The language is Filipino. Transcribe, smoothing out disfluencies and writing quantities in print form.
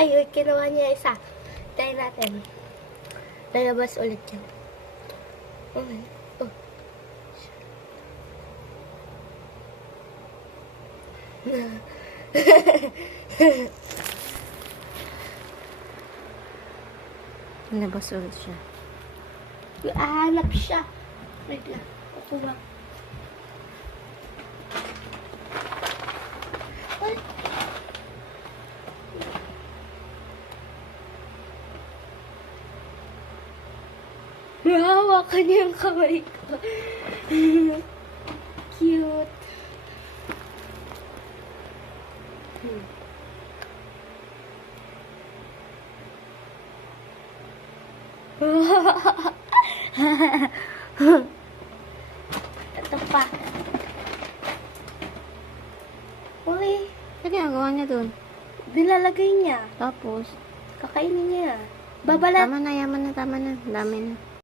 Ay, kinuha niya isa. Tayo natin. Lalabas ulit yan. Okay. Oh. Lalabas ulit siya. Hanap siya. Wait lang. Ako ba? Hawakan niya yung kamay ko. Cute. Ito pa. Uy, Ano ginagawa niya dun? nilalagay niya. Tapos, Kakainin niya. Babala. tama na, yaman na, tama na. Dami na.